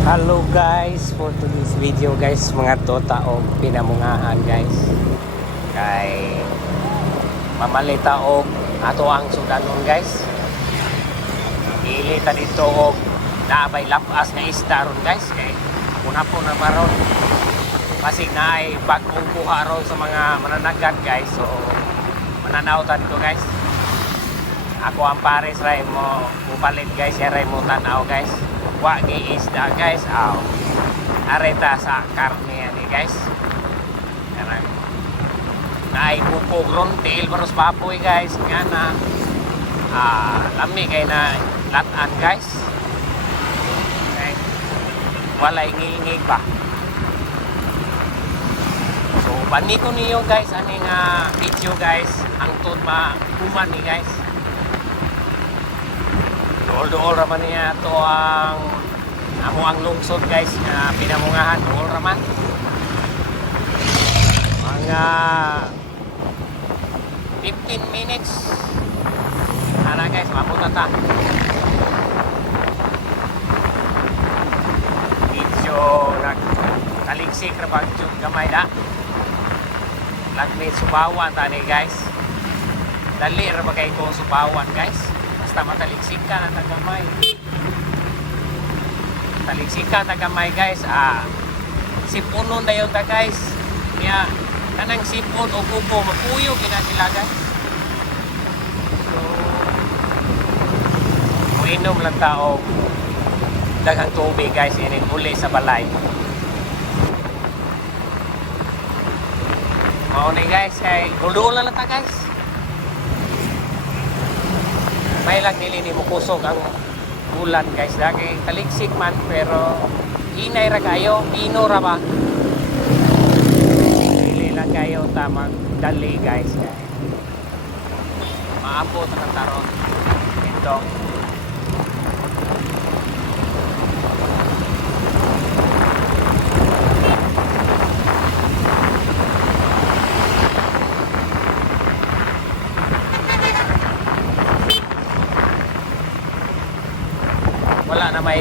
Hello guys, for today's video guys, mga tota og pinamungahan guys. Kay mamalita og ato ang sudanon guys. Ilita dito og naabay lapas nga isda ron guys. Kay una po na maron. Pasig na ay bagong kuha ron sa mga mananagat guys. So mananautan ko guys. Ako ang pares ray mo upalit guys, ray mo tanaw guys. Wa gi isda guys, aw. Areta sa karne ani guys. Karang naay bukog ron tail baros papoy guys, nga na lami kay na latan guys. Okay. Wala ingingig pa. So bani ko niyo guys ani nga video guys, hangtod ma-human ni guys. Dool raman niya to ang amo ang lungsod guys na pinamungahan. Dool raman mga 15 minutes ana guys, mapunta ta medyo nagtaligsik ra pag gamay da lagmi subawan ta ni guys, dali ra ba kay ko subawan guys. Basta mataliksik ka na tagamay. Taliksik ka tagamay guys. Sipunon na yun ta guys. Kaya kanang sipon o kuko mapuyo kina sila guys. So muinom lang tao daghang tubig guys. Yan uli sa balay. Mauni guys. Kay dulo-dulo lang ta guys. May lang nili ni mukusog ang bulan guys, dagay taliksik man pero inay ra kayo, pino ra ba dili lang kayo ta magdali guys. Maabot na taron ito. Wala na may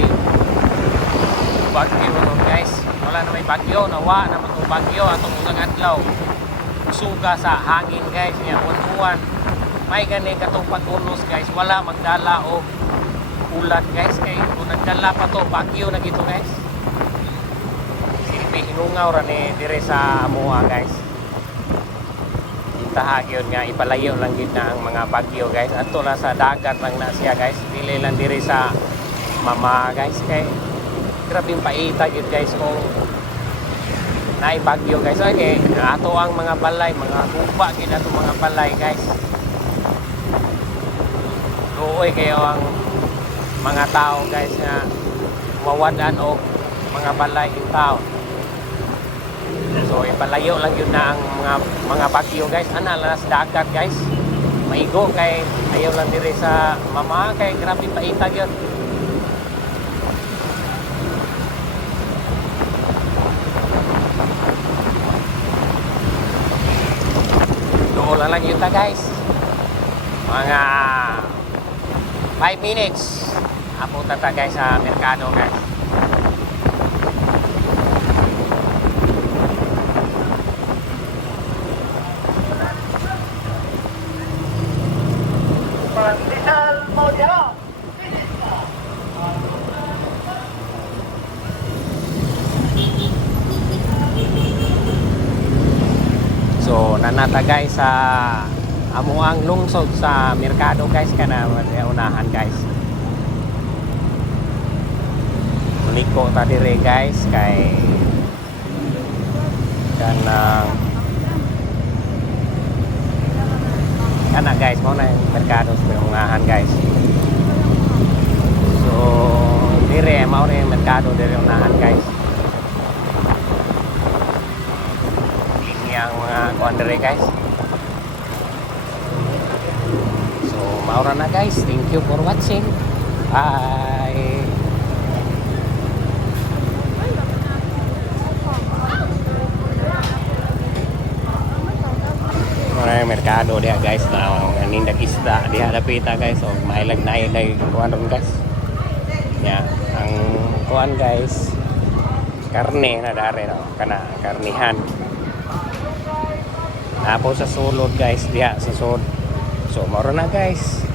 bagyo nun guys, wala na may bagyo, nawa na itong bagyo atong unang adlaw suga sa hangin guys niya uwan may gani katong pag-unos guys, wala magdala o ulan guys. Kay kung nagdala pa to bagyo na gito guys, silbi hinungaw ra ni dire sa amuha guys. Itaha gyud nga ipalayo lang gid na ang mga bagyo guys, adto na sa dagat lang na siya guys, dili lang dire sa mama guys. Kay grabe yung paita yun guys kung naibagyo guys. Okay, ato ang mga balay, mga gupa gina to mga balay guys. Luoy kayo ang mga tao guys nga mawadan o mga balay in town. So ipalayo lang yun na ang mga bagyo guys. Ana lang sa dagat guys, maigo kay ayaw lang diri sa mama. Kay grabe paita yun. Wala lang yun ta guys, mga 5 minutes apunta ta guys sa merkado guys. So nanata guys sa amuang lungsod sa merkado guys, kana unahan guys. Liko ta dire guys kay kana guys mo na merkado sa unahan guys. So dire mao na yung merkado dire unahan guys. Ang mga kuandere guys. So maura na guys, thank you for watching, bye. Mga merkado dia guys na nindag isda diha dapita guys. So mailag na ilay kuan guys. Ya, ang kuan guys. Karne na dari no, kana karnihan. Napo sa sulod guys, diha sa sud. So moro na guys.